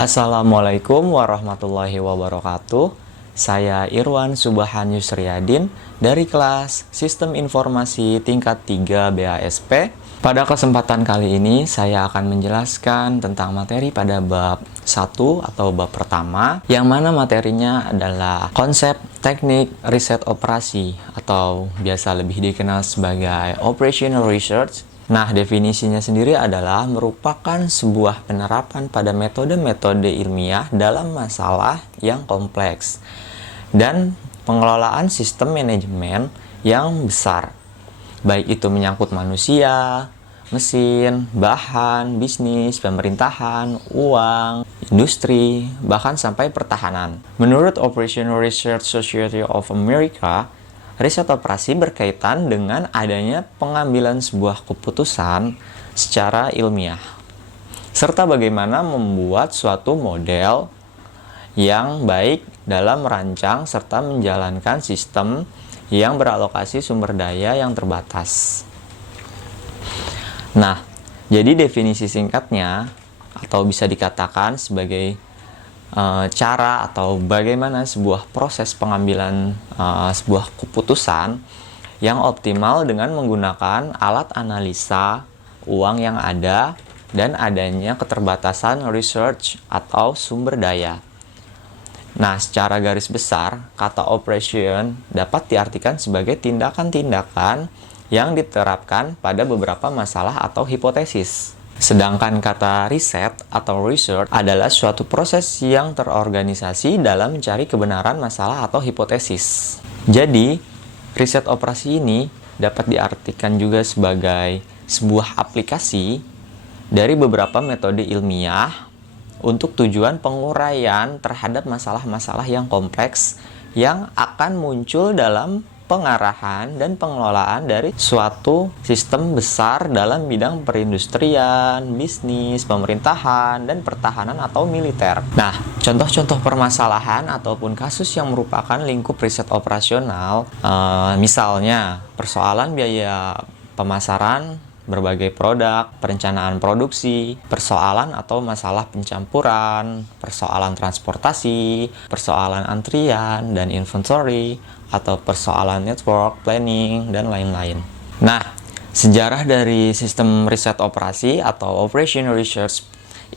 Assalamualaikum warahmatullahi wabarakatuh. Saya Irwan Subahan Yusriyadin dari kelas Sistem Informasi tingkat 3 BASP. Pada kesempatan kali ini saya akan menjelaskan tentang materi pada bab 1 atau bab pertama, yang mana materinya adalah konsep teknik riset operasi atau biasa lebih dikenal sebagai operational research. Nah, definisinya sendiri adalah merupakan sebuah penerapan pada metode-metode ilmiah dalam masalah yang kompleks dan pengelolaan sistem manajemen yang besar, baik itu menyangkut manusia, mesin, bahan, bisnis, pemerintahan, uang, industri, bahkan sampai pertahanan. Menurut Operational Research Society of America, riset operasi berkaitan dengan adanya pengambilan sebuah keputusan secara ilmiah, serta bagaimana membuat suatu model yang baik dalam merancang serta menjalankan sistem yang beralokasi sumber daya yang terbatas. Nah, jadi definisi singkatnya atau bisa dikatakan sebagai cara atau bagaimana sebuah proses pengambilan sebuah keputusan yang optimal dengan menggunakan alat analisa uang yang ada dan adanya keterbatasan research atau sumber daya. Nah, secara garis besar, kata operation dapat diartikan sebagai tindakan-tindakan yang diterapkan pada beberapa masalah atau hipotesis. Sedangkan kata riset atau research adalah suatu proses yang terorganisasi dalam mencari kebenaran masalah atau hipotesis. Jadi, riset operasi ini dapat diartikan juga sebagai sebuah aplikasi dari beberapa metode ilmiah untuk tujuan penguraian terhadap masalah-masalah yang kompleks yang akan muncul dalam pengarahan dan pengelolaan dari suatu sistem besar dalam bidang perindustrian, bisnis, pemerintahan, dan pertahanan atau militer. Nah, contoh-contoh permasalahan ataupun kasus yang merupakan lingkup riset operasional, misalnya persoalan biaya pemasaran berbagai produk, perencanaan produksi, persoalan atau masalah pencampuran, persoalan transportasi, persoalan antrian dan inventory, atau persoalan network planning, dan lain-lain. Nah, sejarah dari sistem riset operasi atau operational research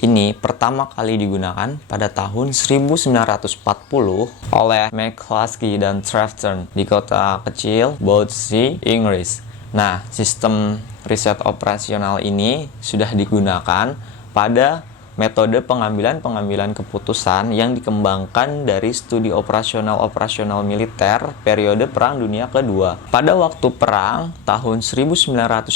ini pertama kali digunakan pada tahun 1940 oleh McCluskey dan Trafton di kota kecil Boudsey, Inggris. Nah, sistem riset operasional ini sudah digunakan pada metode pengambilan keputusan yang dikembangkan dari studi operasional militer periode Perang Dunia Kedua. Pada waktu perang tahun 1939,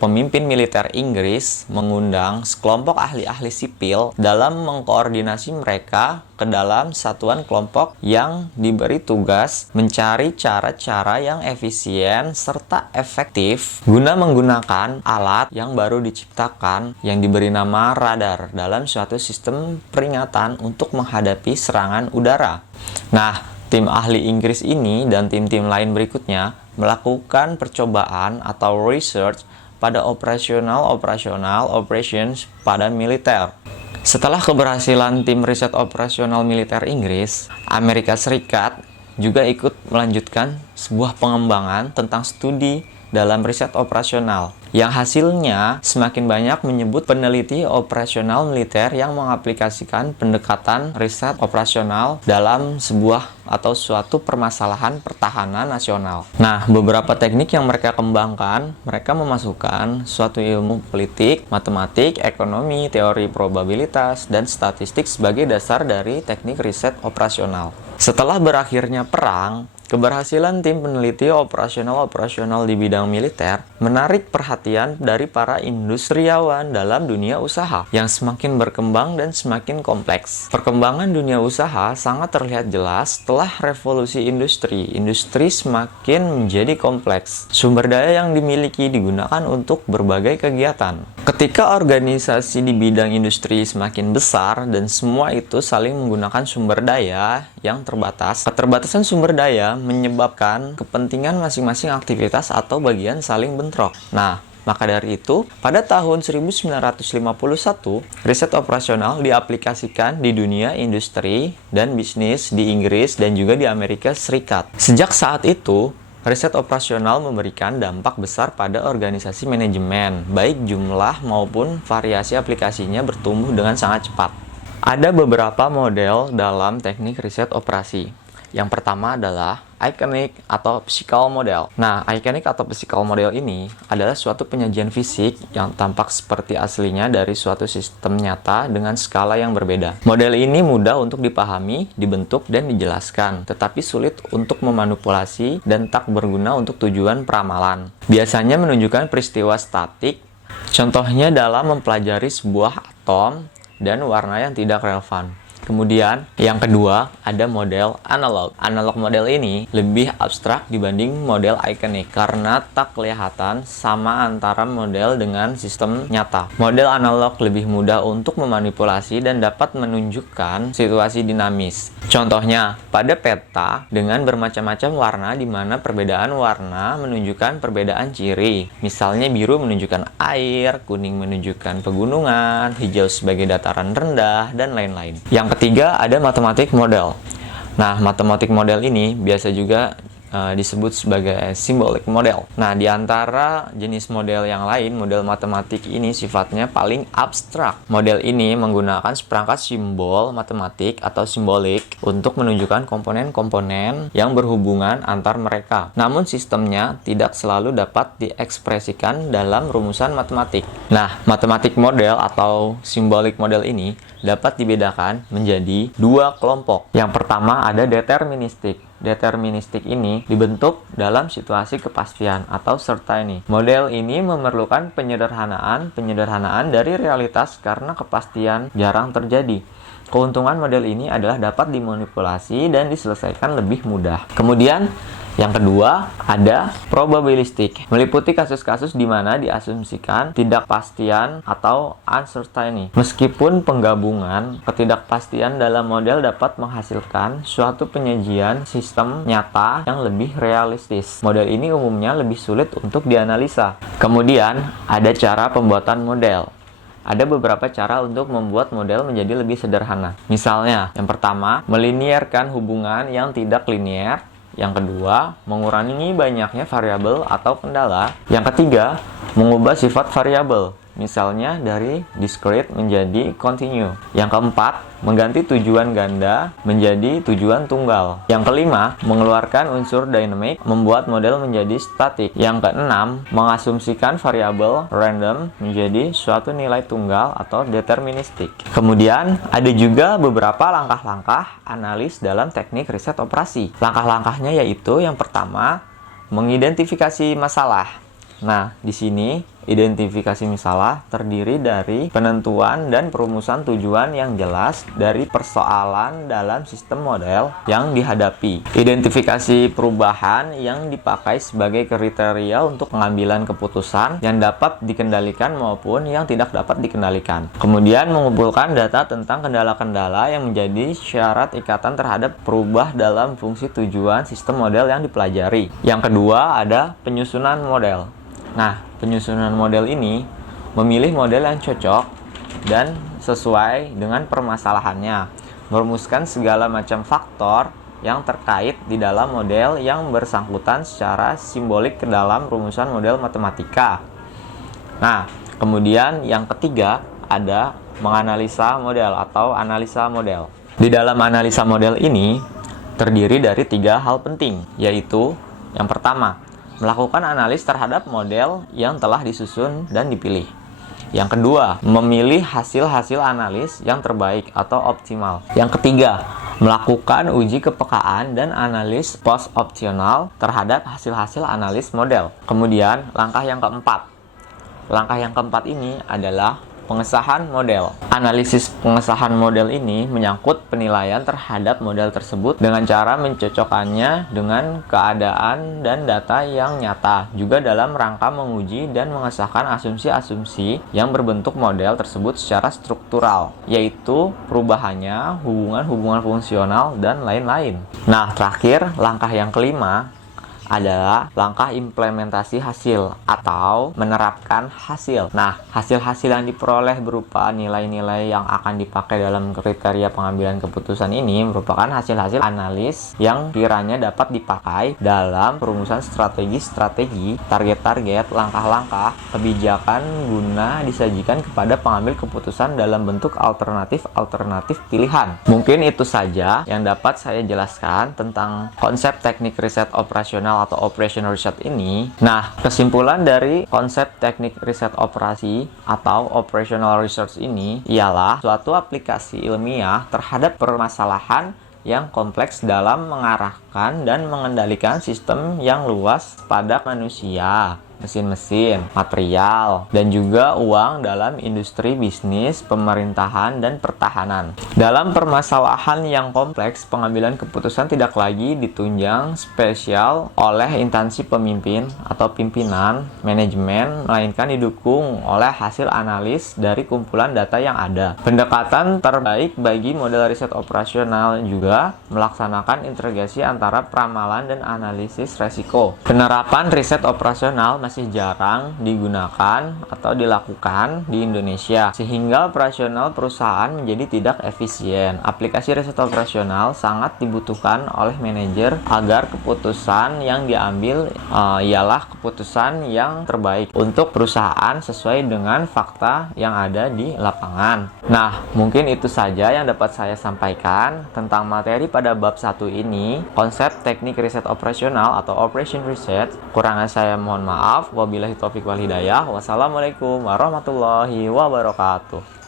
pemimpin militer Inggris mengundang sekelompok ahli-ahli sipil dalam mengkoordinasi mereka ke dalam satuan kelompok yang diberi tugas mencari cara-cara yang efisien serta efektif guna menggunakan alat yang baru diciptakan yang diberi nama radar dalam suatu sistem peringatan untuk menghadapi serangan udara. Nah, tim ahli Inggris ini dan tim-tim lain berikutnya melakukan percobaan atau research pada operations pada militer. Setelah keberhasilan tim riset operasional militer Inggris, Amerika Serikat juga ikut melanjutkan sebuah pengembangan tentang studi dalam riset operasional, yang hasilnya semakin banyak menyebut peneliti operasional militer yang mengaplikasikan pendekatan riset operasional dalam sebuah atau suatu permasalahan pertahanan nasional. Nah, beberapa teknik yang mereka kembangkan, mereka memasukkan suatu ilmu politik, matematik, ekonomi, teori probabilitas, dan statistik sebagai dasar dari teknik riset operasional. Setelah berakhirnya perang, keberhasilan tim peneliti operasional di bidang militer menarik perhatian dari para industriawan dalam dunia usaha yang semakin berkembang dan semakin kompleks. Perkembangan dunia usaha sangat terlihat jelas setelah revolusi industri. Industri semakin menjadi kompleks. Sumber daya yang dimiliki digunakan untuk berbagai kegiatan. Ketika organisasi di bidang industri semakin besar dan semua itu saling menggunakan sumber daya yang terbatas, keterbatasan sumber daya menyebabkan kepentingan masing-masing aktivitas atau bagian saling bentrok. Nah, Maka dari itu, pada tahun 1951, riset operasional diaplikasikan di dunia industri dan bisnis di Inggris dan juga di Amerika Serikat. Sejak saat itu, riset operasional memberikan dampak besar pada organisasi manajemen, baik jumlah maupun variasi aplikasinya bertumbuh dengan sangat cepat. Ada beberapa model dalam teknik riset operasi. Yang pertama adalah iconic atau physical model. Nah, iconic atau physical model ini adalah suatu penyajian fisik yang tampak seperti aslinya dari suatu sistem nyata dengan skala yang berbeda. Model ini mudah untuk dipahami, dibentuk, dan dijelaskan, tetapi sulit untuk memanipulasi dan tak berguna untuk tujuan peramalan. Biasanya menunjukkan peristiwa statik, contohnya dalam mempelajari sebuah atom dan warna yang tidak relevan. Kemudian, yang kedua, ada model analog. Analog model ini lebih abstrak dibanding model iconic karena tak kelihatan sama antara model dengan sistem nyata. Model analog lebih mudah untuk memanipulasi dan dapat menunjukkan situasi dinamis. Contohnya, pada peta dengan bermacam-macam warna di mana perbedaan warna menunjukkan perbedaan ciri. Misalnya biru menunjukkan air, kuning menunjukkan pegunungan, hijau sebagai dataran rendah, dan lain-lain. Yang ketiga, ada matematik model. Nah, matematik model ini biasa juga disebut sebagai symbolic model. Nah, di antara jenis model yang lain, model matematik ini sifatnya paling abstrak. Model ini menggunakan seperangkat simbol matematik atau simbolik untuk menunjukkan komponen-komponen yang berhubungan antar mereka. Namun sistemnya tidak selalu dapat diekspresikan dalam rumusan matematik. Nah, matematik model atau symbolic model ini dapat dibedakan menjadi dua kelompok. Yang pertama ada deterministik. Deterministik ini dibentuk dalam situasi kepastian atau certainty. Model ini memerlukan penyederhanaan dari realitas karena kepastian jarang terjadi. Keuntungan model ini adalah dapat dimanipulasi dan diselesaikan lebih mudah. Kemudian, yang kedua, ada probabilistik. Meliputi kasus-kasus di mana diasumsikan ketidakpastian atau uncertainty. Meskipun penggabungan ketidakpastian dalam model dapat menghasilkan suatu penyajian sistem nyata yang lebih realistis. Model ini umumnya lebih sulit untuk dianalisa. Kemudian, ada cara pembuatan model. Ada beberapa cara untuk membuat model menjadi lebih sederhana. Misalnya, yang pertama, melinearkan hubungan yang tidak linear. Yang kedua, mengurangi banyaknya variabel atau kendala. Yang ketiga, mengubah sifat variabel, misalnya dari discrete menjadi continue. Yang keempat, mengganti tujuan ganda menjadi tujuan tunggal. Yang kelima, mengeluarkan unsur dynamic, membuat model menjadi statik. Yang keenam, mengasumsikan variabel random menjadi suatu nilai tunggal atau deterministik. Kemudian, ada juga beberapa langkah-langkah analis dalam teknik riset operasi. Langkah-langkahnya yaitu yang pertama, mengidentifikasi masalah. Nah, di sini identifikasi masalah terdiri dari penentuan dan perumusan tujuan yang jelas dari persoalan dalam sistem model yang dihadapi. Identifikasi perubahan yang dipakai sebagai kriteria untuk pengambilan keputusan yang dapat dikendalikan maupun yang tidak dapat dikendalikan. Kemudian mengumpulkan data tentang kendala-kendala yang menjadi syarat ikatan terhadap perubah dalam fungsi tujuan sistem model yang dipelajari. Yang kedua ada penyusunan model. Nah, penyusunan model ini memilih model yang cocok dan sesuai dengan permasalahannya, merumuskan segala macam faktor yang terkait di dalam model yang bersangkutan secara simbolik ke dalam rumusan model matematika. Nah, kemudian yang ketiga ada menganalisa model atau analisa model. Di dalam analisa model ini terdiri dari 3 hal penting, yaitu yang pertama, melakukan analis terhadap model yang telah disusun dan dipilih. Yang kedua, memilih hasil-hasil analis yang terbaik atau optimal. Yang ketiga, melakukan uji kepekaan dan analis post-opsional terhadap hasil-hasil analis model. Kemudian, langkah yang keempat. Langkah yang keempat ini adalah pengesahan model. Analisis pengesahan model ini menyangkut penilaian terhadap model tersebut dengan cara mencocokkannya dengan keadaan dan data yang nyata, juga dalam rangka menguji dan mengesahkan asumsi-asumsi yang berbentuk model tersebut secara struktural, yaitu perubahannya, hubungan-hubungan fungsional, dan lain-lain. Nah, terakhir, langkah yang kelima adalah langkah implementasi hasil atau menerapkan hasil. Nah, hasil-hasil yang diperoleh berupa nilai-nilai yang akan dipakai dalam kriteria pengambilan keputusan ini merupakan hasil-hasil analis yang kiranya dapat dipakai dalam perumusan strategi-strategi, target-target, langkah-langkah, kebijakan guna disajikan kepada pengambil keputusan dalam bentuk alternatif pilihan. Mungkin itu saja yang dapat saya jelaskan tentang konsep teknik riset operasional atau operational research ini. Nah, kesimpulan dari konsep teknik riset operasi atau operational research ini ialah suatu aplikasi ilmiah terhadap permasalahan yang kompleks dalam mengarahkan dan mengendalikan sistem yang luas pada manusia, mesin-mesin, material, dan juga uang dalam industri bisnis, pemerintahan, dan pertahanan. Dalam permasalahan yang kompleks, pengambilan keputusan tidak lagi ditunjang spesial oleh instansi pemimpin atau pimpinan, manajemen, melainkan didukung oleh hasil analis dari kumpulan data yang ada. Pendekatan terbaik bagi model riset operasional juga melaksanakan integrasi antara pramalan dan analisis resiko. Penerapan riset operasional masih jarang digunakan atau dilakukan di Indonesia, sehingga operasional perusahaan menjadi tidak efisien. Aplikasi riset operasional sangat dibutuhkan oleh manajer agar keputusan yang diambil ialah keputusan yang terbaik untuk perusahaan sesuai dengan fakta yang ada di lapangan. Nah, mungkin itu saja yang dapat saya sampaikan tentang materi pada bab 1 ini, konsep teknik riset operasional atau operation research. Kurangnya saya mohon maaf. Wabillahi taufiq wal hidayah. Wassalamualaikum warahmatullahi wabarakatuh.